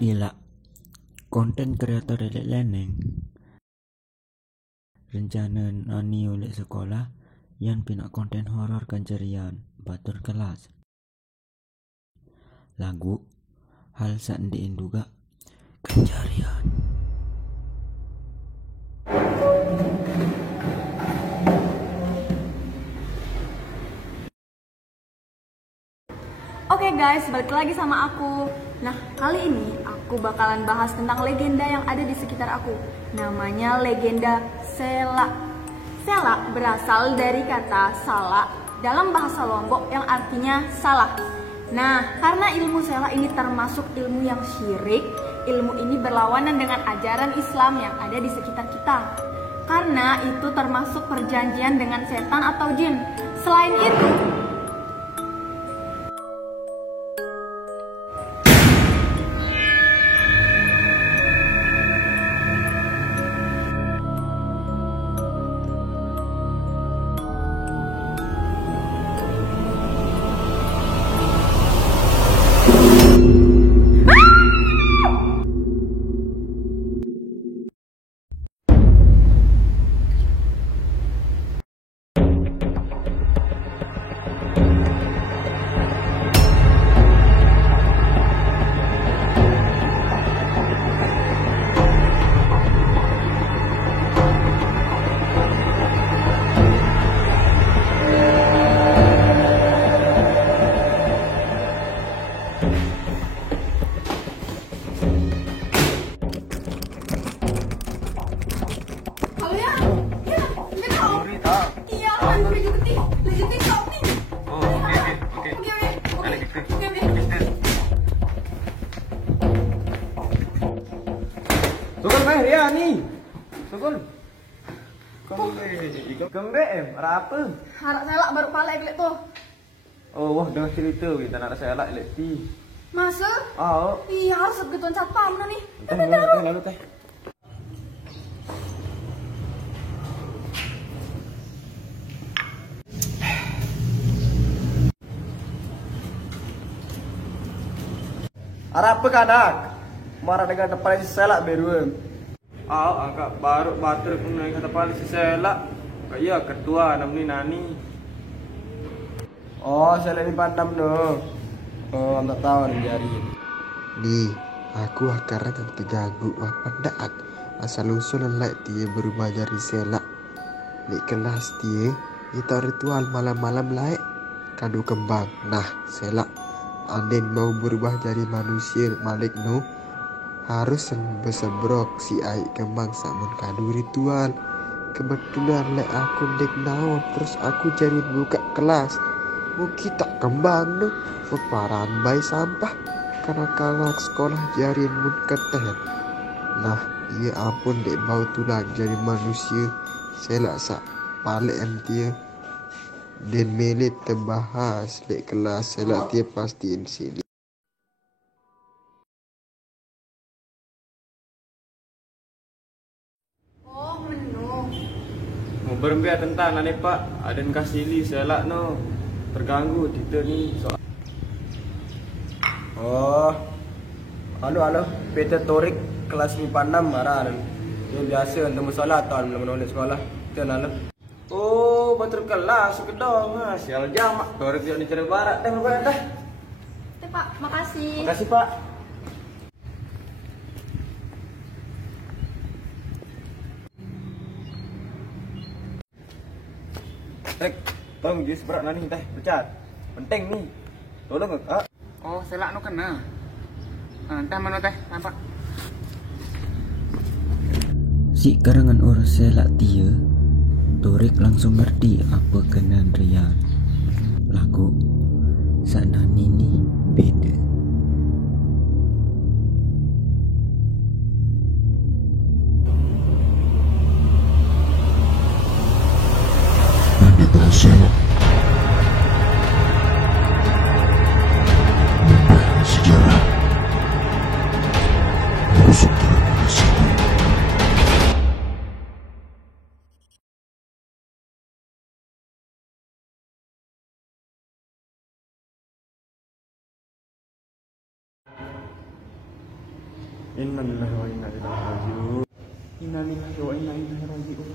Gila, konten kreator lelek leneng. Rencana nani oleh sekolah yang pina konten horor kancarian batur kelas. Lagu hal sandiin juga kancarian. Oke guys, balik lagi sama aku. Nah, kali ini aku bakalan bahas tentang legenda yang ada di sekitar aku. Namanya legenda Sela. Sela berasal dari kata sala dalam bahasa Lombok yang artinya salah. Nah, karena ilmu Sela ini termasuk ilmu yang syirik, ilmu ini berlawanan dengan ajaran Islam yang ada di sekitar kita. Karena itu termasuk perjanjian dengan setan atau jin. Selain itu, Sugol meh Ria nih. Sugol. Ikam DM, apa? harap selak baru balik lek tuh. Oh, wah dengar cerita kita nak rasa elak lek ti. Masa? Oh. Iya, harus kebetulan satpam nih. Lalu teh. Arab kanak. Marah dengan depan si selak beruem. Angkat baru batur kena kata depan si selak. Kayak ketua namanya Nani. Oh, selak ni pandam doh. Oh, tak tahu ni jari. Nih, aku akarnya kan terganggu wah pendaat. Asal usul lelak dia berubah jadi selak. Di kelas dia, kita ritual malam-malam laik kadu kembang. Nah, selak Andin mau berubah jadi manusia Malik nu harus besebrok si aik kembang samun kadu ritual. Kebetulan lek aku dek naon terus aku jadi buka kelas. Mungkin tak kembang nu peparan bayi sampah karena kalak sekolah jarin mun keten. Nah, iya ampun dek bau tulang jadi manusia. Selak sak balik dia dan melit terbahas lek kelas selak dia pastiin sini. Oh, menu. Mau berbiak tentang nani pak. Ada kasih li selak no terganggu kita ni soal. Oh, halo, Peter Torik kelas MIPA 6 marah. Yang biasa untuk musola tahun belum sekolah. Kita nalo. Oh, batur kelas kedong. Sial jamak. Torik dia ni cara barat. Berbayar dah. Pak, makasih. Makasih pak. Trek, tolong dia seberat nani teh, pecat. Penting nih. Tolong ah. Oh, selak nu kena. Entah mana teh, nampak. Si karangan urus selak dia, Torik langsung ngerti apa kenan Rian. Lagu sana nini beda. Anda berhasil. Innalillahi wa inna ilaihi raji'un. Innalillahi wa inna ilaihi raji'un.